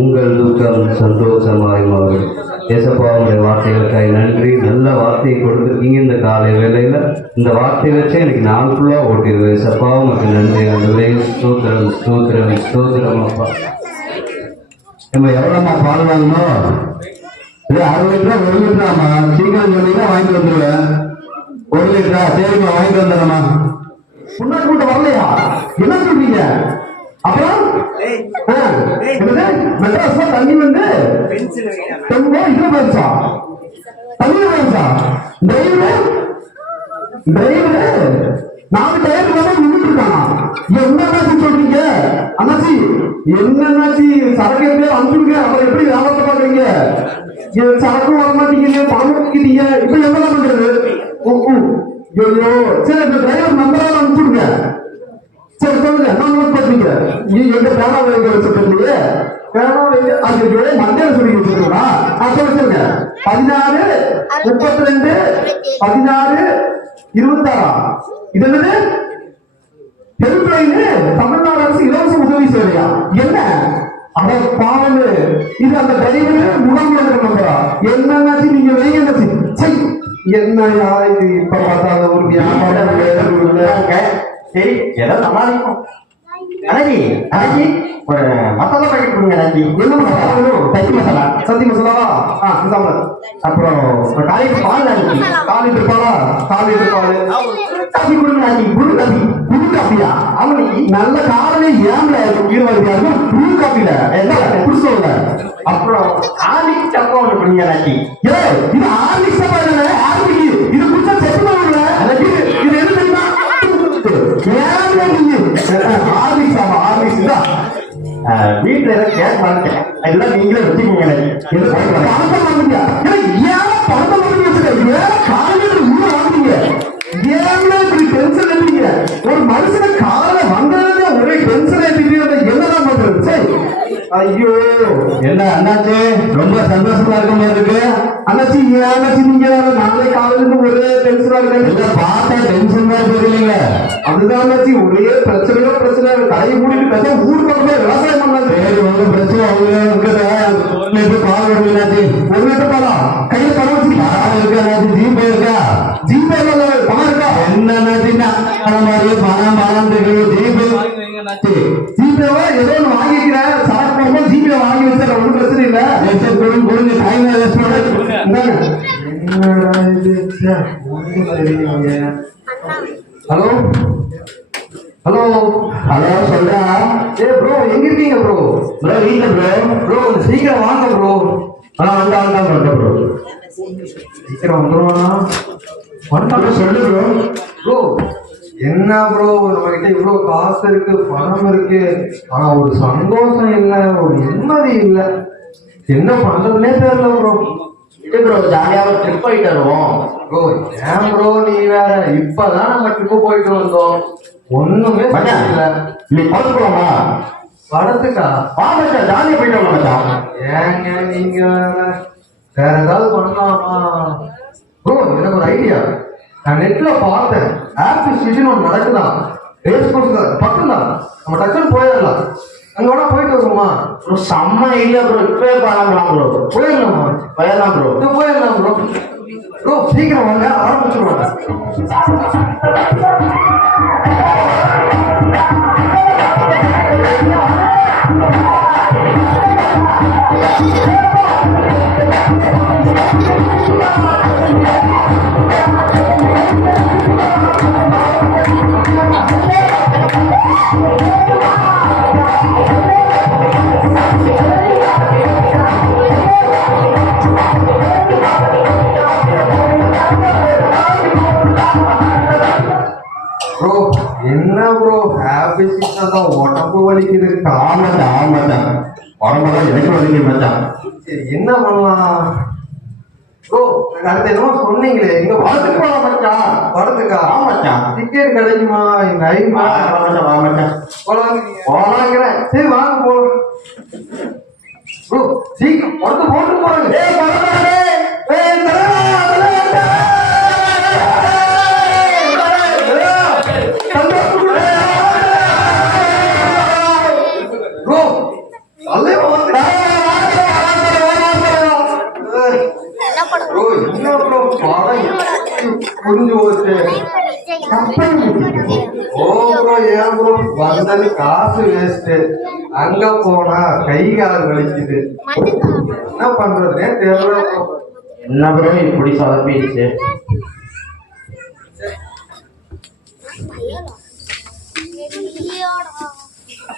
உங்கள் துக்கம் சந்தோஷமாய் மாறும். ஏசப்பா உங்களுடைய வார்த்தைகளுக்காக நன்றி. நல்ல வார்த்தையை கொடுத்துருக்கீங்க இந்த காலை வேளையில். இந்த வார்த்தையை வச்சு எனக்கு நாள் ஃபுல்லாக ஓட்டிடுவேன். ஏசப்பா உங்களுக்கு நன்றி. நல்ல ஸ்தோத்திரம் ஸ்தோத்திரம் ஸ்தோத்திரம். அப்பா நம்ம எவ்வளோம்மா பால் வாங்கணும்? இல்லை 60 லிட்டரா 1 லிட்டராம்மா? சீக்கிரம் சொன்னீங்கன்னா வாங்கிட்டு வந்துடுவேன். 1 லிட்டரா? சரிம்மா வாங்கிட்டு வந்துடுறேம்மா. முன்னாடி கூட்ட வரலையா? என்ன சொல்றீங்க? அப்புறம் மெட்ராஸ்ல தண்ணி வந்து ரொம்ப இது போயிருச்சா? தண்ணி போயிருச்சா? டிரைவர் 4 டயர் நின்றுட்டு இருக்கானா? என்னன்னாச்சு சொல்றீங்க? அண்ணாச்சி என்னன்னாச்சு சரக்கு பேர் அனுப்பிடுங்க. அப்புறம் எப்படி வியாபாரத்தை பாக்குறீங்க? சரக்கும் வர மாட்டீங்க, பணம் வைக்கிறீங்க. இப்ப என்ன பண்றது? ஐயோ சரி, இந்த டிரைவர் நம்பரால அனுப்பிடுங்க. சரி சொல்லுங்க, நான் நோட் பண்ணுங்க. எங்க பேனா வைக்க வச்சிருக்கீங்க? பேனா வைக்க அது மத்தியானம் சொல்லி வச்சிருக்கா? சொல்லுங்க. 16 32 16 26. இது என்னது? ஹெல்ப்லைன் தமிழ்நாடு அரசு இலவச உதவி சேவையா? என்ன அத பாவம். இது அந்த டிரைவர் முகாம் நம்பரா? என்னன்னாச்சு நீங்க வெளியே என்னையா இது? இப்ப பார்த்தாத ஒரு வியாபாரம். சரி ஏதோ சமாளிக்கும். அழகி அழகி ஒரு மசாலா பாக்கெட் கொடுங்க. அழகி என்ன மசாலா? சத்தி மசாலா. சத்தி மசாலாவா? அப்புறம் 1 லிட்டர் பால். அழகி 1 லிட்டர் பாலா? 1 லிட்டர் பால் காஃபி கொடுங்க. அழகி புது காஃபி. புது காஃபியா? அவனுக்கு நல்ல காரணமே ஏன்ல ஈடுபாடு புது காஃபில என்ன புதுசோல. அப்புறம் ஆர்லிக் டப்பா ஒன்று கொடுங்க. அழகி இது ஆர்லிக் டப்பா இல்ல, ஆர்லிக் இது குடிச்சா செத்து போகல. அழகி இது எது தெரியுமா? வீட்டுல ஏதாவது கேஸ் வாங்கிட்டேன், அதெல்லாம் நீங்களே வச்சுக்கோங்க. ஒரு மனுஷன கால வந்ததே ஒரே டென்ஷன் ஏற்றிட்டு என்னதான் பண்றது? சரி ஐயோ என்ன அண்ணாச்சி ரொம்ப சந்தோஷமா இருக்க மாதிரி இருக்கு. அண்ணாச்சி ஏன்னாச்சி நீங்க நாளை காலையில ஒரே டென்ஷனா இருக்க? பார்த்தா டென்ஷன் தான் தெரியலீங்க. அதுதான் அண்ணாச்சி ஒரே பிரச்சனையோ பிரச்சனை. கடையை மூடிட்டு பேச ஊர் பக்கமே விவசாயம் பண்ணாது. ஒன்றும் பிரச்சனை அவங்க பால் வருவீங்கன்னாச்சி. 1 லிட்டர் பாலா? கையில் பணம் வச்சு இருக்கா? ஜிபே இருக்கா? ஜிபே பணம் இருக்கா? என்னன்னாச்சுன்னா மாதிரியே பணம் பணம் தெரியும். ஜிபே ஜிபேவா ஏதோ ஒன்று வாங்கிக்கிறேன். சரக்கு போகும்போது ஜிபே வாங்கி வச்சா ஒன்றும் பிரச்சனை இல்லை. கொடுங்க time waste hello hello hello சொல்றா. ப்ரோ எங்க இருக்கீங்க ப்ரோ? ப்ரோ வீட்டுல ப்ரோ. ப்ரோ சீக்கிரம் வாங்க ப்ரோ. வந்தா ப்ரோ சீக்கிரம் வந்துருவானா? வந்தா சொல்லு ப்ரோ. ப்ரோ என்ன ப்ரோ நம்ம கிட்ட இவ்வளவு காசு இருக்கு, பணம் இருக்கு, ஆனா ஒரு சந்தோஷம் இல்லை, ஒரு நிம்மதி இல்லை. என்ன பண்றதுன்னே தெரியல ப்ரோ. ப்ரோ ஜாலியாக ட்ரிப் போயிட்டு வருவோம். ப்ரோ ஏன் ப்ரோ நீ வேற? இப்பதான் நம்ம ட்ரிப்பு போயிட்டு வந்தோம், ஒண்ணுமே இல்லை. நீ படத்து போலாமா? படத்துக்கா? பாமச்சா ஜாலியா போயிட்டு வரலாம். ஏங்க நீங்க வேற ஏதாவது பண்ணலாமா? ப்ரோ எனக்கு ஒரு ஐடியா. நான் நெட்ல பார்த்தேன், ஆப் ஸ்விட்ச்னு ஒன்று நடக்குதான். ரேஸ் கோர்ஸ் பக்கம் தான், நம்ம டக்குன்னு போயிடலாம். அங்க வேணா போயிட்டு வருவோமா? ப்ரோ செம்ம ஐடியா ப்ரோ. இப்பவே பண்ணலாம் ப்ரோ. போயிடலாமா? போயிடலாம் ப்ரோ. போயிடலாம் ப்ரோ. ப்ரோ சீக்கிரம் வாங்க, ஆரம்பிச்சுருவாங்க. ப்ரோ என்ன ப்ரோ ஹாப்பி சீசன் தான், உடம்பு வலிக்குது. ஆமாட்டா ஆமாட்டா, உடம்பெல்லாம் எனக்கு வலிக்குது மச்சான். சரி என்ன பண்ணலாம் ப்ரோ? அடுத்த என்னமோ சொன்னீங்களே, இங்க படத்துக்கு போலாம் மச்சான். படத்துக்கா? ஆமாச்சான். டிக்கெட் கிடைக்குமா? நைமா ஆமாச்சான். போலாங்கிறேன். சரி வாங்க போலாம் ப்ரோ. சீக்கிரம் படத்தை போட்டு போறாங்க. ப்ரோ அதே ஓ ப்ரோ ஏன் ப்ரோ வந்தது காசு வேஸ்ட், அங்க போனா கை கால் வலிக்குது, என்ன பண்றதுனே தெரியல. என்ன ப்ரோ இப்படி சொதப்பிடுச்சு?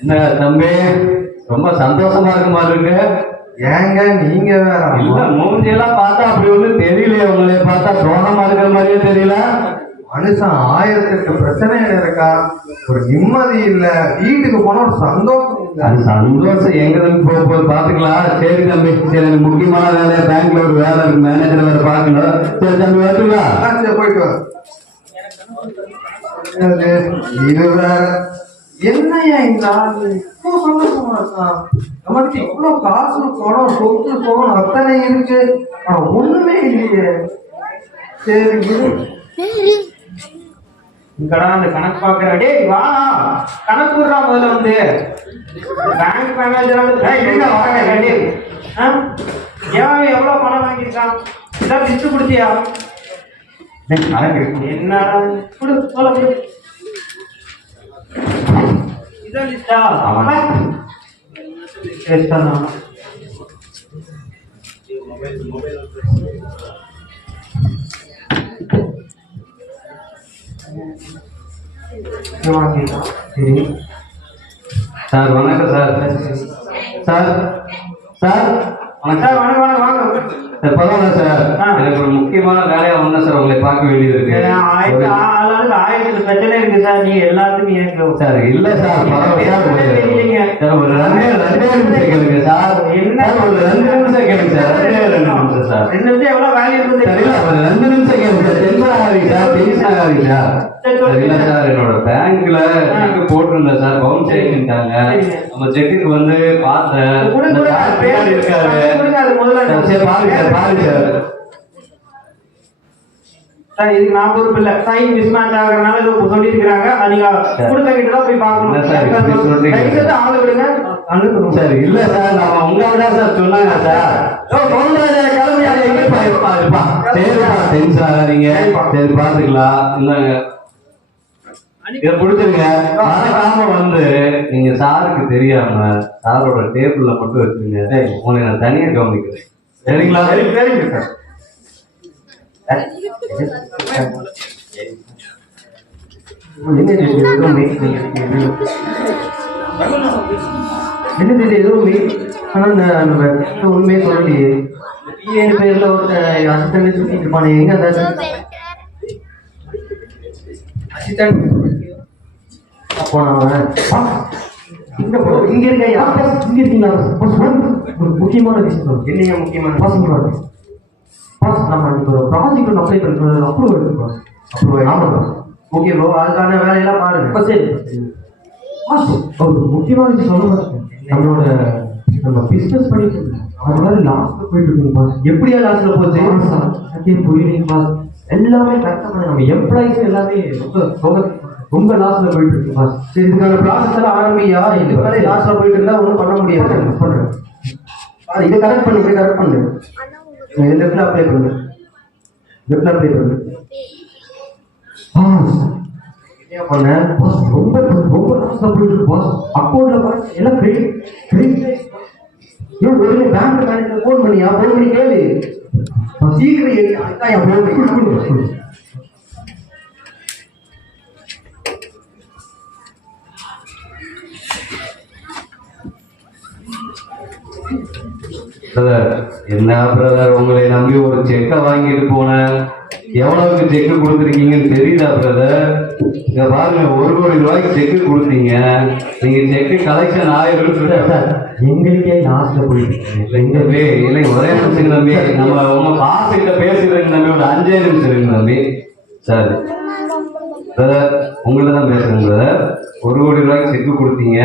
என்ன தம்பி ரொம்ப சந்தோஷமா இருக்க மாதிரி இருக்கு? ஏங்க நீங்க வேற? இல்ல மூஞ்சியெல்லாம் பார்த்தா அப்படி ஒண்ணும் தெரியலையே, உங்களைய பார்த்தா சோகமா இருக்கிற மாதிரியே தெரியல. மனுஷன் 1008 பிரச்சனை இருக்கா, ஒரு நிம்மதி இல்ல, வீட்டுக்கு போனா ஒரு சந்தோஷம் இல்ல. அது சந்தோஷம் எங்க தம்பி போக போது பாத்துக்கலாம். சரி தம்பி, சரி எனக்கு முக்கியமான வேலையா பேங்க்ல ஒரு வேலை இருக்கு, மேனேஜர் வேற பாக்கணும். சரி தம்பி வரட்டுங்களா? சரி போயிட்டு வா. இது வேற என்னையா இந்த ஆளு இவ்வளவு சந்தோஷமா இருக்கான்? நமக்கு இவ்வளவு காசு பணம் சொத்து போகணும் அத்தனை இருக்கு, ஆனா ஒண்ணுமே இல்லையே. சரி இங்கடா அந்த கணக்கு பாக்குற, டேய் வா கணக்கு விடுறா முதல்ல வந்து. பேங்க் மேனேஜர் வந்து ஏன் எவ்வளவு பணம் வாங்கியிருக்கான், இதான் லிஸ்ட் கொடுத்தியா? என்னடா கொடு சொல்ல கொடு. இதான் லிஸ்டா? சார் வணக்கம் சார். சார் சார் வணக்கம் வணக்கம் வாங்க. சார் பரவாயில்ல சார், எனக்கு ஒரு முக்கியமான வேலையா ஒண்ணு சார் உங்களை பார்க்க வேண்டியது இருக்கு. ஆயிரத்து பிரச்சனை இருக்கு சார், நீங்க எல்லாத்துக்கும் எனக்கு சார் இல்ல சார் பரவாயில்ல சார், ஒரு ரெண்டே நிமிஷம் கேளுங்க சார். என்ன ஒரு 2 நிமிஷம் கேளுங்க சார், 2 நிமிஷம் சார். 2 நிமிஷம் எவ்வளவு வேல்யூ இருக்குது? சரிங்களா, ஒரு 2 நிமிஷம் கேளுங்க சார். டென்ஷன் ஆகாதீங்க சார், டென்ஷன் ஆகாதீங்க சார். சரிங்களா சார், என்னோட பேங்க்ல செக் போட்டிருந்தேன் சார், பவுன்ஸ் ஆகிட்டாங்க. நம்ம செக்குக்கு வந்து பார்த்தேன் இருக்காரு. சரி பாருங்க சார், பாருங்க சார். சார் இதுக்கு நான் பொறுப்பு இல்ல, சைன் மிஸ் மேட்ச் ஆகுறதுனால இது சொல்லி இருக்கிறாங்க, நீங்க கொடுத்த கிட்ட தான் போய் பார்க்கணும். ஆளு விடுங்க அனுப்பணும். சரி இல்ல சார், நம்ம உங்களோட சார் சொன்னாங்க சார். டென்ஷன் ஆகாதீங்க, சரி பாத்துக்கலாம். இல்லங்க இதை பிடிச்சிருங்க, மறக்காம வந்து நீங்க சாருக்கு தெரியாம சாரோட டேபிள்ல மட்டும் வச்சுருங்க, உங்களை நான் தனியா கவனிக்கிறேன். சரிங்களா? சரிங்க சார். என்ன எதுவுமே உண்மையே சொல்லலையே. பேர்ல ஒரு அசிஸ்டன்ட் சுத்திட்டு இருப்பானே, எங்க அந்த அசிஸ்டன்ட் போனவன் இங்க இருக்கையா? இங்க இருக்கீங்களா? ஒரு முக்கியமான விஷயம். என்னையா முக்கியமான பசங்க? நம்ம இப்போ ப்ராஜெக்ட் அப்ளை பண்ணுறது அப்ரூவல் இருக்கு. அப்ரூவல் ஆமாம். ஓகே ப்ரோ, அதுக்கான வேலையெல்லாம் பாருங்க. சரி ஒரு முக்கியமான விஷயம் சொல்லுங்க. நம்ம பிஸ்னஸ் பண்ணிட்டு அதனால லாஸ்ட்ல போயிட்டு இருக்கோம் பாஸ். எப்படியா லாஸ்ட்ல போச்சு? அதே புரியலைங்க பாஸ். எல்லாமே கரெக்டாக பண்ண நம்ம எம்ப்ளாயிஸ் எல்லாமே ரொம்ப லாஸ்ட்ல போயிட்டு இருக்கு பாஸ். சரி இதுக்கான ப்ராசஸ் எல்லாம் ஆரம்பியா? இது வேலை லாஸ்ட்ல போயிட்டு இருந்தா ஒன்றும் பண்ண முடியாது. பண்றேன், இதை கரெக்ட் பண்ணு, இதை கரெக்ட் பண்ணு. லெஃப்ட்ல அப்ளை பண்ணு, லெஃப்ட்ல அப்ளை பண்ணு. என்ன பண்ண பாஸ்? ரொம்ப ரொம்ப லாஸ்ட்ல போயிட்டு இருக்கு பாஸ். அக்கௌண்ட்ல பாஸ் எல்லாம் கிரெடிட். உடனே பேங்க் மேனேஜர் ஃபோன் பண்ணியா? ஃபோன் பண்ணி கேளு சீக்கிரம். அதான் ஃபோன் பிரதர். என்ன பிரதர், உங்களை நம்பி ஒரு செக்கை வாங்கிட்டு போனேன், எவ்வளவுக்கு செக்கு கொடுத்துருக்கீங்கன்னு தெரியுதா பிரதர்? இங்க பாருங்க, 1 கோடி ரூபாய்க்கு செக்கு கொடுத்தீங்க. நீங்க செக்கு கலெக்ஷன் ஆயிரம் எங்களுக்கே லாஸ்ட்ல போயிட்டு இல்லை ஒரே நிமிஷம் தம்பி, நம்ம உங்க பாஸ் கிட்ட பேசுறதுக்கு தம்பி ஒரு 5 நிமிஷம் இருக்கு தம்பி. சரி பிரதர், உங்கள்ட்ட தான் பேசுறேன் பிரதர். 1 கோடி ரூபாய்க்கு செக்கு கொடுத்தீங்க.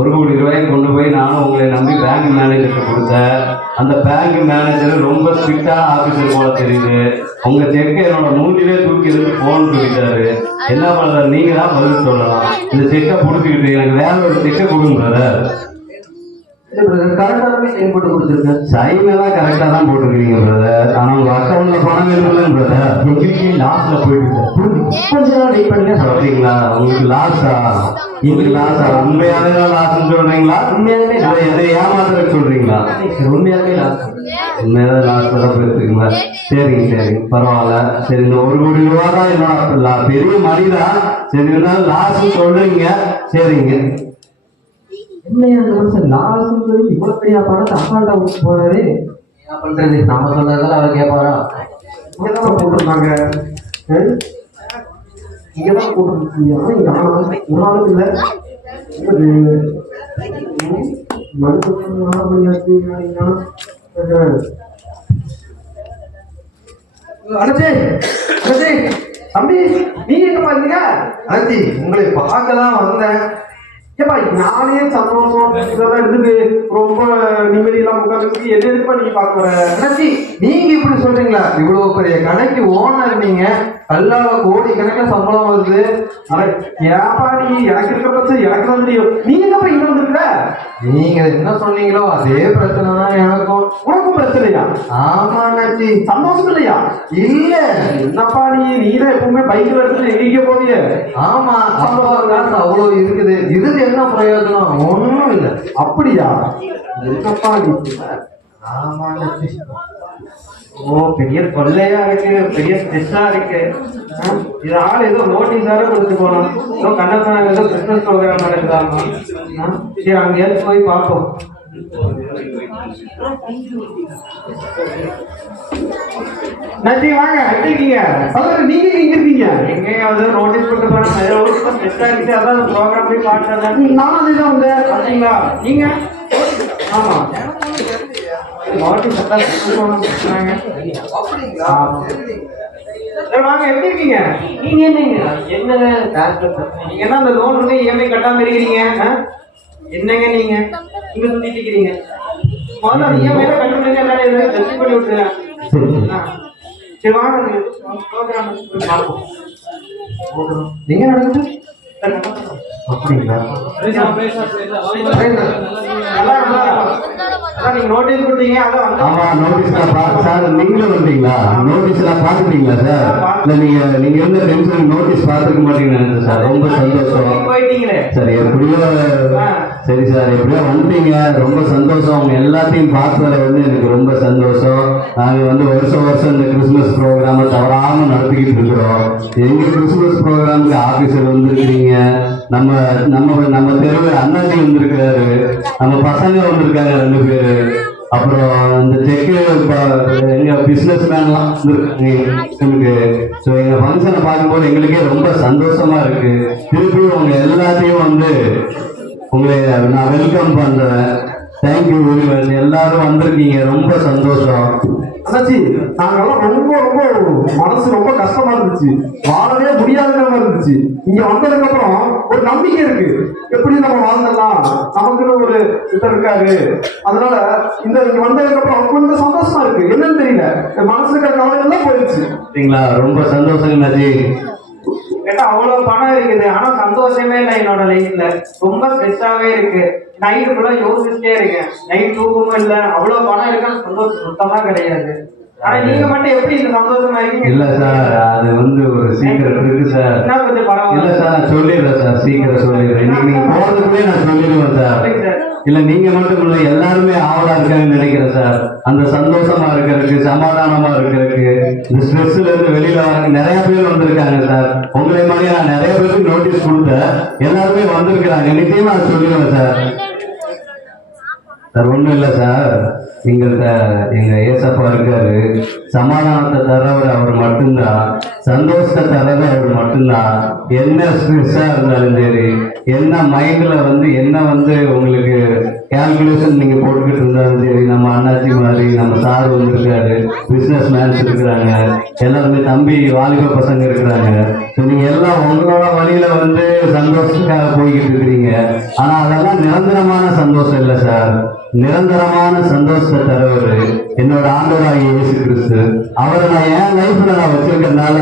1 கோடி ரூபாய்க்கு கொண்டு போய் நானும் உங்களை நம்பி பேங்க் மேனேஜர்கிட்ட கொடுத்தேன். அந்த பேங்க் மேனேஜர் ரொம்ப ஸ்ட்ரிக்டான ஆபீசர் போல தெரியுது. உங்க செக்கை என்னோட மூஞ்சிலே தூக்கி இருந்து போன் சொல்லிட்டாரு. என்ன பண்றாரு, நீங்க தான் பதில் சொல்லலாம். இந்த செக்கை பிடிச்சிக்கிட்டு எனக்கு வேற ஒரு செக்கை கொடுங்க பிரதர். இல்லை பிரதர், கரெக்டாக சைன் போட்டு கொடுத்துருக்கேன். சைன் எல்லாம் கரெக்டா தான் போட்டுருக்கீங்க பிரதர். ஆனா உங்க அக்கௌண்ட்ல பணம் இல்லைன்னு பிரதர். எங்களுக்கு லாஸ்ட்ல போயிட்டு கொஞ்ச நேரம் வெயிட் பண்ணுங்க. சொல்றீங்களா? உங்களுக்கு லாஸா? உங்களுக்கு லாஸா? உண்மையாவே லாஸ்ன்னு சொல்றீங்களா? உண்மையாலுமே இல்லை எதை ஏமாத்துறதுக்கு சொல்றீங்களா? உண்மையாலுமே லாஸ்ட். உண்மையாவே லாஸ்ட்ல தான் போயிருக்கீங்களா? சரிங்க சரிங்க, பரவாயில்ல. சரி, இந்த 1 கோடி ரூபா தான் என்னோட பெரிய மணிதான். சரி, இருந்தாலும் லாஸ்ட் சொல்றீங்க. சரிங்க. உண்மையா அந்த மனுஷன் லாஸ்ட் சொல்லி இவ்வளவு பெரிய பணத்தை அப்பாண்டா விட்டு போறாரு. என்ன பண்றது? நம்ம சொன்னதால அவர் கேட்பாரா? இங்கதான் போட்டிருக்காங்க. இங்கதான் போட்டிருக்கீங்க. இங்க ஒரு நாளுக்கு இல்ல அனஜி, அனஜி, தம்பி, நீங்க எங்க பாத்தீங்க? அனஜி, உங்களை பார்க்கலாம் வந்தேன். ஏப்பா, நானே சந்தோஷம் இதெல்லாம் இருக்குது, ரொம்ப நிம்மதி எல்லாம் உட்காந்துருக்கு. என்ன எதுப்பா நீங்க பார்க்க வர? அனஜி, நீங்க இப்படி சொல்றீங்களா? இவ்வளவு பெரிய கணக்கு ஓனர் நீங்க, கல்லால கோடி கணக்கில் சம்பளம் வருது. ஏப்பா நீ எனக்கு இருக்க பட்சம் எனக்கு தான் தெரியும். நீங்க என்னப்பா இங்க வந்துருக்க? நீங்க என்ன சொன்னீங்களோ அதே பிரச்சனை தான் எனக்கும். உனக்கும் பிரச்சனையா? ஆமா அண்ணாச்சி. சந்தோஷம் இல்லையா? இல்ல. என்னப்பா நீதான் எப்பவுமே பைக்ல எடுத்துட்டு எங்க போவீங்க? ஆமா, சந்தோஷம் அவ்வளவு இருக்குது. இதுக்கு என்ன பிரயோஜனம்? ஒண்ணும் இல்லை. அப்படியா? என்னப்பா நீ? ஆமா அண்ணாச்சி. ஓ, பெரிய கொள்ளையா இருக்கு, பெரிய ஸ்ட்ரெஸ்ஸா இருக்கு. இது ஆள் ஏதோ நோட்டீஸார கொடுத்து போனோம். ஏதோ கண்ணப்பன ஏதோ பிசினஸ் ப்ரோக்ராம் நடக்குதாமா. சரி, அங்கேயாச்சும் போய் பார்ப்போம். நன்றி, வாங்க. எப்படி இருக்கீங்க? அதாவது நீங்க இங்க இருக்கீங்க. எங்கேயாவது நோட்டீஸ் கொடுத்து போனா ஏதோ ஸ்ட்ரெஸ்ஸா இருக்கு, அதான் ப்ரோக்ராம் போய் பார்த்துறேன். நானும் அதுதான் வந்தேன். பார்த்தீங்களா நீங்க? ஆமா, நோட்டீஸ் சொன்னாங்க. வாங்க, எப்படி இருக்கீங்க? நீங்க என்னங்க நீங்க என்ன அந்த லோன் வந்து இஎம்ஐ கட்டாம இருக்கிறீங்க? என்னங்க நீங்க இங்க சுத்திட்டு இருக்கிறீங்க? முதல்ல அந்த இஎம்ஐ கட்டுறீங்க, எல்லாரும் ஜஸ்ட் பண்ணி விட்டுருங்க. சரி, வாங்க ப்ரோக்ராம் பார்ப்போம். எங்க நடக்குது? அப்படிங்களா? நீங்க நோட்டீஸ் கொடுத்தீங்க, ஆமா, நோட்டீஸ்லாம் சார் நீங்களும் வந்தீங்களா? நோட்டீஸ்லாம் பாத்துக்கிறீங்களா சார்? இல்ல நீங்க இருந்த டென்ஷன் நோட்டீஸ் பாத்துக்க மாட்டீங்கன்னு நினைச்சேன் சார். ரொம்ப சந்தோஷம். போயிட்டீங்களே. சரி, எப்படியோ சரி சார், எப்படியோ வந்துட்டீங்க. ரொம்ப சந்தோஷம். அவங்க எல்லாத்தையும் பார்க்கறத வந்து எனக்கு ரொம்ப சந்தோஷம். நாங்க வந்து வருஷம் இந்த கிறிஸ்துமஸ் ப்ரோக்ராம தவறாம நடத்திக்கிட்டு இருக்கிறோம். எங்க கிறிஸ்துமஸ் ப்ரோக்ராமுக்கு ஆபீசர் வந்திருக்கிறீங்க, நம்ம நம்ம நம்ம தெருவில் அண்ணாச்சி வந்திருக்கிறாரு, நம்ம பசங்க வந்திருக்காங்க 2 பேரு, அப்புறம் இந்த செக்கு எங்க பிசினஸ் மேன்லாம் வந்திருக்காங்க. ஸோ எங்க ஃபங்க்ஷனை பார்க்கும்போது எங்களுக்கே ரொம்ப சந்தோஷமா இருக்கு. திருப்பியும் உங்க எல்லாத்தையும் வந்து உங்களை நான் வெல்கம் பண்றேன். Thank you very much. எல்லாரும் வந்திருக்கீங்க, ரொம்ப சந்தோஷம். அண்ணாச்சி, நாங்கெல்லாம் ரொம்ப மனசு ரொம்ப கஷ்டமா இருந்துச்சு, வாழவே முடியாதுங்கிற மாதிரி இருந்துச்சு. இங்க வந்ததுக்கு அப்புறம் ஒரு நம்பிக்கை இருக்கு, எப்படி நம்ம வாழ்ந்தலாம், நமக்குன்னு ஒரு இது இருக்காரு. அதனால இங்க வந்ததுக்கு அப்புறம் கொஞ்சம் சந்தோஷமா இருக்கு. என்னன்னு தெரியல, மனசுக்கு கவலை எல்லாம் போயிடுச்சு. சரிங்களா? ரொம்ப சந்தோஷம் அண்ணாச்சி. கேட்டா அவ்வளவு பணம் இருக்குது, ஆனா சந்தோஷமே இல்லை என்னோட லைஃப்ல. ரொம்ப ஸ்ட்ரெஸ்ஸாவே இருக்கு. நைட்டு ஃபுல்லா யோசிச்சுட்டே இருக்கேன், நைட் தூக்கமும் இல்லை. அவ்வளவு பணம் இருக்குன்னு சந்தோஷம் சுத்தமா கிடையாது. ஆனா நீங்க மட்டும் எப்படி இந்த சந்தோஷமா இருக்கீங்க? இல்ல சார், அது வந்து ஒரு சீக்கிரம் இருக்கு சார். என்ன கொஞ்சம் பரவாயில்ல. இல்ல சார், நான் சொல்லிடுறேன் சார், சீக்கிரம் சொல்லிடுறேன். இன்னைக்கு நீங்க போறதுக்குள்ளே நான் சொல்லிடுவேன் சார். இல்ல நீங்க மட்டும் இல்ல, எல்லாருமே ஆவலா இருக்காங்கன்னு நினைக்கிறேன் சார். அந்த சந்தோஷமா இருக்கிறதுக்கு, சமாதானமா இருக்கிறதுக்கு, இந்த ஸ்ட்ரெஸ்ல இருந்து வெளியில வர நிறைய பேர் வந்திருக்காங்க சார். உங்களை மாதிரியே நான் நிறைய பேருக்கு நோட்டீஸ் கொடுத்தேன், எல்லாருமே வந்திருக்கிறாங்க. நிச்சயமா நான் சொல்லிடுவேன் சார். சார் ஒண்ணும் இல்லை சார், எங்கள்கிட்ட எங்க ஏசப்பா இருக்காரு. சமாதானத்தை தரவர் அவர் மட்டும்தான், சந்தோஷத்தை தரவர் அவர் மட்டும்தான். என்ன ஸ்ட்ரெஸ்ஸா இருந்தாலும் சரி, என்ன மைண்ட்ல வந்து என்ன வந்து உங்களுக்கு கால்குலேஷன் நீங்க போட்டுக்கிட்டு இருந்தாலும் சரி, நம்ம அண்ணாச்சி மாதிரி நம்ம சார் வந்துருக்காரு, பிசினஸ் மேன்ஸ் இருக்கிறாங்க, எல்லாருமே தம்பி வாலிப பசங்க இருக்கிறாங்க. நீங்க எல்லாம் உங்களோட வழியில வந்து சந்தோஷத்துக்காக போய்கிட்டு இருக்கிறீங்க. ஆனா அதெல்லாம் நிரந்தரமான சந்தோஷம் இல்லை சார். நிரந்தரமான சந்தோஷத்தை தருவாரு என்னோட ஆண்டவராகிய இயேசு கிறிஸ்து. அவரை நான் என் லைஃப்ல நான் வச்சிருக்கறதுனால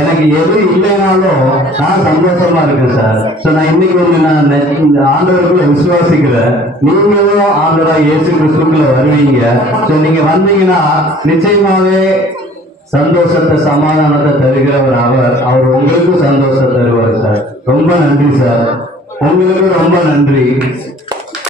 எனக்கு எது இல்லைனாலும் நான் சந்தோஷமா இருக்கேன் சார். ஸோ நான் இன்னைக்கு நான் இந்த ஆண்டவருக்குள்ள விசுவாசிக்கிறேன். நீங்களும் ஆண்டவராகிய இயேசு கிறிஸ்துக்குள்ள வருவீங்க. ஸோ நீங்க வந்தீங்கன்னா நிச்சயமாவே சந்தோஷத்தை சமாதானத்தை தருகிறவர் அவர் உங்களுக்கும் சந்தோஷம் தருவார் சார். ரொம்ப நன்றி சார், உங்களுக்கு ரொம்ப நன்றி.